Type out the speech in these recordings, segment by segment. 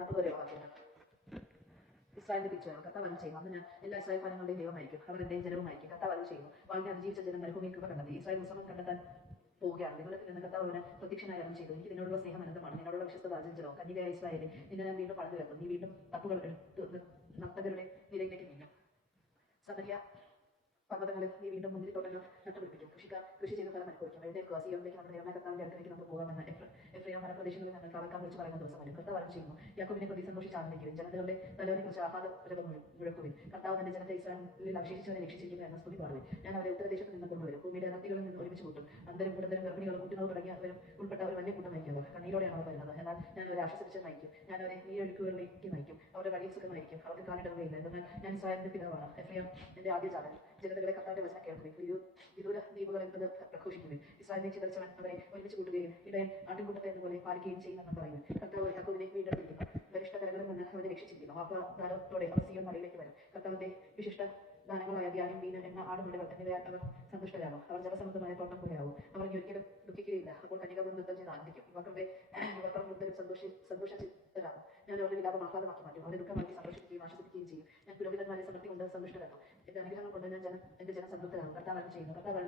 40 വരെയുള്ള വാക്യങ്ങൾ. ഇസ്രായേലിന്റെ തിരിച്ചുവരവ് കർത്താവ് അരുളി ചെയ്യുന്നു. അന്ന് ഞാൻ എല്ലാ ഇസ്രായേൽ ഫലങ്ങളുടെയും ദൈവമായിരിക്കും, അവർ എന്റെ ജനവുമായിരിക്കും. കർത്താവ് അരുളി ചെയ്യുന്നു. വാളിനെ അതിജീവിച്ച ജനം മരുഭൂമിയിൽ കൃപ കണ്ടെത്തി. ഇസ്രായേൽ ഉത്സവം കണ്ടെത്താൻ പോവുകയാണ്. വിദൂരത്തിൽ നിന്ന് കർത്താവ് അവന് പ്രത്യക്ഷനായി അരുളി ചെയ്തു. എനിക്ക് നിന്നോടുള്ള സ്നേഹം അനന്തമാണ്, നിന്നോടുള്ള വിശ്വസ്തത അചഞ്ചലവും. കന്യകയായ ഇസ്രായേലേ, നിന്നെ ഞാൻ വീണ്ടും പണിതു വെക്കും. നീ വീണ്ടും തപ്പുകൾ എടുത്ത് നർത്തകരുടെ നിരയിലേക്ക് നീങ്ങും. സമരിയ പർവ്വതങ്ങളിൽ നീ വീണ്ടും മുന്തിരിത്തോട്ടങ്ങൾ നട്ടുപിടിപ്പിക്കും. കൃഷിക്കാർ കൃഷി ചെയ്ത് ഫലം അനുഭവിക്കും. എഴുന്നേൽക്കുക, സിയോനിലേക്ക് നമ്മുടെ ദൈവമായ കർത്താവിന്റെ അടുക്കലേക്ക് നമുക്ക് പോകാമെന്ന് എഫ്രൈം മലപ്രദേശങ്ങളിൽ നിന്ന് കാവൽക്കാൻ വിളിച്ച് പറയുന്ന ദിവസം വരും. കർത്താവ് അരുളി ചെയ്യുന്നു. യാക്കോബിനെ പ്രതി സന്തോഷിച്ച് ആനന്ദിക്കുവിൻ, ജനതകളുടെ തലവനെ കുറിച്ച് ആഹ്ലാദം മുഴക്കുവിൻ. കർത്താവ് തന്റെ ജനത്തെ ഇസ്രായേലിൽ അവശേഷിച്ചവരെ രക്ഷിച്ചിരിക്കുന്നു എന്ന സ്തുതി പാടുവിൻ. ഞാൻ അവരെ ഉത്തരദേശത്ത് നിന്ന് കൊണ്ടുവരും, ഭൂമിയുടെ അതിർത്തികളിൽ നിന്ന് ഒരുമിച്ച് കൂട്ടും. അന്തരം കൂടുതലും ഗർഭിണികളും കുട്ടികളും തുടങ്ങിയവരും ഉൾപ്പെട്ട ഒരു വലിയ കൂട്ടം നയിക്കുക. കണ്ണീരോടെയാണ് അവർ വരുന്നത്, എന്നാൽ ഞാൻ അവരെ ആശ്വസിപ്പിച്ച് നയിക്കും. ഞാൻ അവരെ നീരൊഴുക്കുകളിലേക്ക് നയിക്കും, അവരുടെ വഴി സുഖമായിരിക്കും, അവർക്ക് കാലിടറുകയില്ല. എന്നാൽ ഞാൻ ഇസ്രായേലിന്റെ പിതാവാണ്, എഫ്രൈം എന്റെ ആദ്യ ജാതൻ. ജനതകളെ കർത്താവിന്റെ വചനം കേൾക്കുവിൻ, വിദൂര ദ്വീപുകളിൽ നിന്ന് പ്രഘോഷിക്കുവിൻ. ഇസ്രായേലിനെ ചിതറിച്ചവൻ അവരെ ഒരുമിച്ച് കൂട്ടുകയും ഇടയൻ ആട്ടിൻകൂട്ടത്തെ എന്നപോലെ പാലിക്കുകയും ചെയ്യുമെന്ന് പറയുന്നു. കർത്താവ് യാക്കോബിനെ വീണ്ടെടുത്തിരിക്കുന്നു, ബലിഷ്ഠ കരകളിൽ നിന്ന് അവരെ രക്ഷിച്ചിരിക്കുന്നു. വാഗ്ദാനത്തോടെ അവർ സിയോൻ മലയിലേക്ക് വരും. കർത്താവിന്റെ വിശിഷ്ട ദാനങ്ങളായ ധ്യാനം, മീൻ, എണ്ണ, ആടുമുടകൾ എന്നിവയാൽ അവർ സന്തുഷ്ടരാകും. അവർ ജലസമൃദ്ധമായ തോട്ടം പോലെയാവും. അവർ ഇനി ഒരിക്കലും ദുഃഖിക്കുകയില്ല. അപ്പോൾ കന്യകകൾ നൃത്തം ചെയ്ത് ആനന്ദിക്കും. യുവക്കൾ കൂടുതലും സന്തോഷചിത്തരാകും. ഞാൻ അവരുടെ വിലാപം ആഹ്ലാദമാക്കി മാറ്റും, അവരെ ദുഃഖമാക്കി സന്തോഷിപ്പിക്കുകയും ആശ്വസിപ്പിക്കുകയും ചെയ്യും. ഞാൻ പുരോഹിതന്മാരെ സമൃദ്ധി കൊണ്ട് സന്തുഷ്ടരാക്കും, എന്റെ അനുഗ്രഹങ്ങൾ കൊണ്ട് എന്റെ ജനം സംതൃപ്തരാകും. കർത്താവ് അരുളി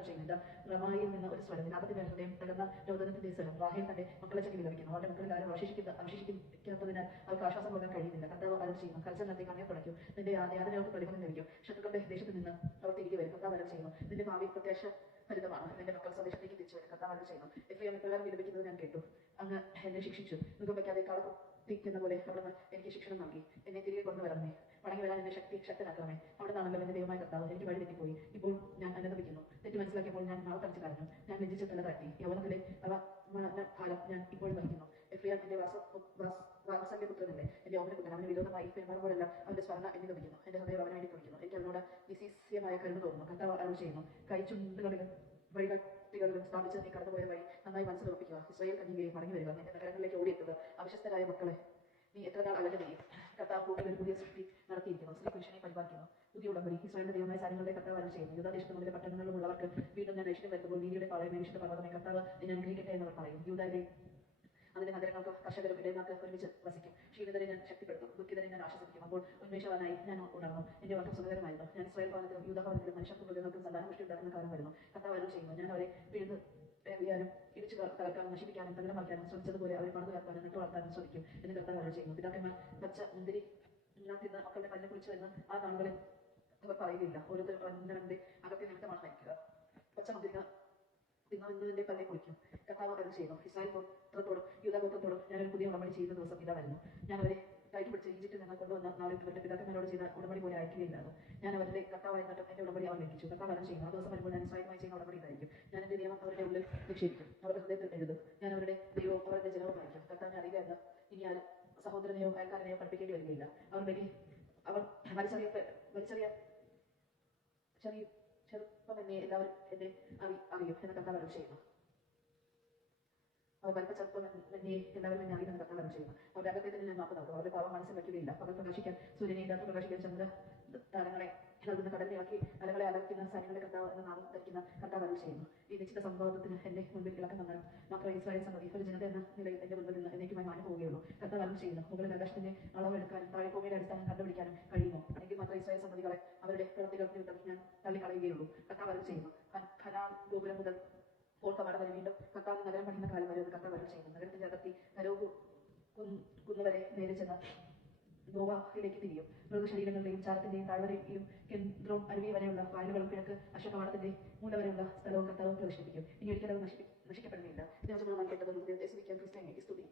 ചെയ്യുന്നു. റമായിൽ നിന്ന് ഒരു സ്വരം, വിലാപത്തിന്റെ ഹൃദയം തകർന്ന രോദനത്തിന്റെ സ്വരം. റാഹേൽ തന്റെ മക്കളെ ചൊല്ലി വിലപിക്കുന്നു. അവരുടെ മക്കളിൽ ആരും അവശേഷിക്കാത്തതിനാൽ അവർക്ക് ആശ്വാസം കൊടുക്കാൻ കഴിയുന്നില്ല. കർത്താവ് അരുളി ചെയ്യുന്നു. കരച്ചിൽ നടത്തി കണ്ണീർ തുടയ്ക്കും, നിന്റെ യാതനകൾക്ക് പ്രതിഫലം ലഭിക്കും. ശത്രുക്കളുടെ ദേശത്ത് നിന്ന് അവർ തിരികെ വരും. കർത്താവ് അരുളി ചെയ്യുന്നു. നിന്റെ ഭാവി പ്രത്യാശ ഫലിതമാണ്, നിന്റെ മക്കൾ സ്വദേശത്തേക്ക് തിരിച്ചു വരും. കർത്താവ് അരുളി ചെയ്യുന്നു. എഫ്രൈം എപ്രകാരം വിലപിക്കുന്നത് ഞാൻ കേട്ടു. അങ്ങ് എന്നെ ശിക്ഷിച്ചു, മുഖം വയ്ക്കാതെ കളത്തിക്കുന്ന പോലെ അവിടുന്ന് എനിക്ക് ശിക്ഷണം നൽകി. എന്നെ തിരികെ കൊണ്ടുവരണമേ, മടങ്ങി വരാൻ എന്നെ ശക്തനാക്കണമേ. അവിടെ നിന്നാണല്ലോ എന്റെ ദൈവമായ കർത്താവ്. എനിക്ക് വഴി തെറ്റിപ്പോയി, ഇപ്പോൾ ഞാൻ അനുഭവിക്കുന്നു. തെറ്റ് മനസ്സിലാക്കിയപ്പോൾ ഞാൻ നാളെ കരഞ്ഞു, ഞാൻ ലജ്ജിച്ച് തല താഴ്ത്തി. യൗവനത്തിലെ ഭാരം ഞാൻ ഇപ്പോഴും വഹിക്കുന്നു. എഫ്രൈം എന്റെ വാത്സല്യപുത്രനല്ലേ, എന്റെ ഓമനക്കുട്ടൻ. അവന് വിരോധമായി പെരുമാറുമ്പോഴെല്ലാം അവന്റെ സ്മരണ എന്നെ ലഭിക്കുന്നു. എന്റെ ഹൃദയം അവന് വേണ്ടി തുടിക്കുന്നു. എനിക്ക് അവനോട് നിസ്സീസ്യമായ കരുണ തോന്നുന്നു. കർത്താവ് അരുളി ചെയ്യുന്നു. കൈച്ചുണ്ടുകളിലും വഴികാട്ടികളിലും സ്ഥാപിച്ച് നീ കടന്നുപോയ വഴി നന്നായി മനസ്സിലുറപ്പിക്കുക. ഇസ്രായേൽ കന്യകയെ മടങ്ങി വരിക, നിന്റെ നഗരങ്ങളിലേക്ക് ഓടിയെത്തുക. അവിശ്വസ്തരായ മക്കളെ, നീ എത്ര നാൾ അകലെ നീയും. കർത്താവ് ഭൂമിയിൽ ഒരു പുതിയ സൃഷ്ടി നടത്തിയിരിക്കുന്നു, സ്ത്രീ പുരുഷനെ പരിപാലിക്കുന്നു. പുതിയ ഉടമ്പടി. ഇസ്രായേലിന്റെ ദൈവമായ സൈന്യങ്ങളുടെ കർത്താവ് അരുളി ചെയ്യുന്നു. യൂദാദേശത്ത് മുതലെ പട്ടണങ്ങളിലുള്ളവർക്ക് വീണ്ടും ഞാൻ ഐശ്വര്യം വരുത്തുമ്പോൾ നീതിയുടെ പാളയമേ, വിശുദ്ധ പർവ്വതമേ, കർത്താവ് എന്നെ അനുഗ്രഹിക്കട്ടെ എന്നവർ പറയും. യൂദായിലെ അതിന്റെ നഗരങ്ങൾക്ക് കർഷകരും ഇടയന്മാർക്ക് ഒരുമിച്ച് വസിക്കും. ക്ഷീണിതരെ ഞാൻ ശക്തിപ്പെടുത്തും, ദുഃഖിതരെ ഞാൻ ആശ്വസിപ്പിക്കും. അപ്പോൾ ഉന്മേഷവാനായി ഞാൻ ഉണർന്നു, എന്റെ വർഷം സുഖകരമായിരുന്നു. ഞാൻ ഇസ്രായേൽ ഭവനത്തിലും യൂദാ ഭവനത്തിലും മനുഷ്യർക്കും മൃഗങ്ങൾക്കും സന്താനപുഷ്ടി ഉണ്ടാകുന്ന കാലം വരുന്നു. കർത്താവ് അരുളി ചെയ്യുന്നു. ഞാൻ അവരെ പിഴുത് എറിയാനും ഇടിച്ചു തകർക്കാനും നശിപ്പിക്കാനും തകിടം മറിക്കാനും ശ്രമിച്ചതുപോലെ അവരെ പണിതു ഉയർത്താനും നട്ടു വളർത്താനും ശ്രമിക്കും എന്ന് കർത്താവ് അരുളി ചെയ്യുന്നു. പിതാക്കന്മാർ പച്ച മുന്തിരി തിന്ന് മക്കളുടെ പല്ലിനെ കുളിച്ചു എന്ന് ആ നാളുകളിൽ അവർ പറയുകയില്ല. ഓരോരുത്തരും അവനവന്റെ അകത്തെ നിമിത്തമാണ് നയിക്കുക. പച്ച മുന്തിരിങ്ങ തിന്നതിന്റെ പല്ലെ കുളിക്കും. കർത്താവ് അരുളി ചെയ്യുന്നു. ഇസ്രായേൽ ഗോത്രത്തോടും യൂദാ ഗോത്രത്തോടും ഞാനൊരു പുതിയ ഉടമ്പടി ചെയ്യുന്ന ദിവസം ഇതാ വരുന്നു. ഞാൻ അവരെ കയറ്റിപ്പിടിച്ച് ഈജിപ്തിൽ നിന്ന് കൊണ്ടുവന്ന നാളിൽ ഇവരുടെ പിതാക്കന്മാരോട് ചെയ്ത ഉടമ്പടി പോലെ അയക്കുകയില്ലാതെ ഞാൻ അവരുടെ കർത്താവായിരുന്നിട്ടും എന്റെ ഉടമ്പടി അവർ ലംഘിച്ചു. കർത്താവ് അരുളി ചെയ്യുന്നു. ആ ദിവസം വരുമ്പോൾ ഞാൻ ഇസ്രായേലുമായി ചെയ്യുന്ന ഉടമ്പടി ഇതായിരിക്കും. ഞാൻ എന്റെ നിയമം അവരുടെ ഉള്ളിൽ നിക്ഷേപിക്കും, അവരുടെ ഹൃദയത്തിൽ എഴുതും. ഞാൻ അവരുടെ ദൈവവും അവരുടെ ജനവുമായിരിക്കും. കർത്താവിനെ അറിയുക എന്ന് ഇനി ആരും സഹോദരനെയോ അയൽക്കാരനെയോ പഠിപ്പിക്കേണ്ടി വരികയില്ല. അവർ ചെറുപ്പം എന്നെ എല്ലാവരും എന്നെ അറിയും എന്ന് കർത്താവ് അരുളി ചെയ്യുന്നു. അവർ വലിപ്പ ചെറുപ്പം എന്നെ എല്ലാവരും എന്നെ അറിയുമെന്ന് കർത്താവ് അരുളി ചെയ്യുന്നു. അവരുടെ അകത്തെ തന്നെ ഞാൻ മാപ്പ് നൽകും, അവരുടെ പാവം മനസ്സിൽ വയ്ക്കുകയില്ല. പകൽ പ്രകാശിക്കാൻ സൂര്യനെ, രാത്രി പ്രകാശിക്കാൻ ചന്ദ്ര താരങ്ങളെ നൽകുന്ന കടലിനെ ഇളക്കി അലകളെ അലക്കുന്ന സൈന്യങ്ങളുടെ കർത്താവ് എന്ന നാമം ധരിക്കുന്ന കർത്താവ് അരുളി ചെയ്യുന്നു. ഈ നിശ്ചിത സംഭവത്തിന് എന്റെ മുൻപിൽ ഇളക്കം വന്നാലും മാത്രമേ ഇസ്രായേൽ സന്തതി ഒരു ജനത എന്ന നിലയിൽ എന്റെ മുൻപിൽ നിന്ന് എന്നേക്കുമായി മാറി പോവുകയുള്ളൂ. കർത്താവ് അരുളി ചെയ്യുന്നു. മുകളിൽ ആകാശത്തിന്റെ അളവെടുക്കാനും താഴെ ഭൂമിയുടെ അടിസ്ഥാനം കണ്ടുപിടിക്കാനും കഴിയുമോ? എങ്കിൽ മാത്രമേ ഇസ്രായേൽ സന്തതികളെ അവരുടെ പ്രവൃത്തികൾക്ക് നിമിത്തം ഞാൻ തള്ളിക്കളയുകയുള്ളൂ. കർത്താവ് അരുളി ചെയ്യുന്നു. ഖനാൻ ഗോപുരം മുതൽ ഓർക്കവാട വരെ വീണ്ടും കർത്താവിന് നഗരം പണിയുന്ന കാലം വരെ അത് കർത്താവ് അരുളി ചെയ്യുന്നു. നഗരത്തിന്റെ അതിർത്തി നരോഗ് കുന്നുവരെ നേരെ ചെന്ന ഗോവയിലേക്ക് തിരിയും. മൃഗശരീരങ്ങളുടെയും ചാരത്തിന്റെയും താഴ്വരയിലും കെൻദ്രോൺ അരുവി വരെയുള്ള വയലുകളും കിഴക്ക് അശ്വകവാടത്തിന്റെ മൂല വരെയുള്ള സ്ഥലവും കർത്താവ് പ്രതിഷ്ഠിപ്പിക്കും. ഇനി ഒരിക്കലും അത് നശിക്കപ്പെടുകയില്ല. ദൈവജനമായി കേട്ടത് ദൈവത്തെ സ്തുതിക്കാൻ ക്രിസ്ത്യാനിക്ക് സ്തുതി.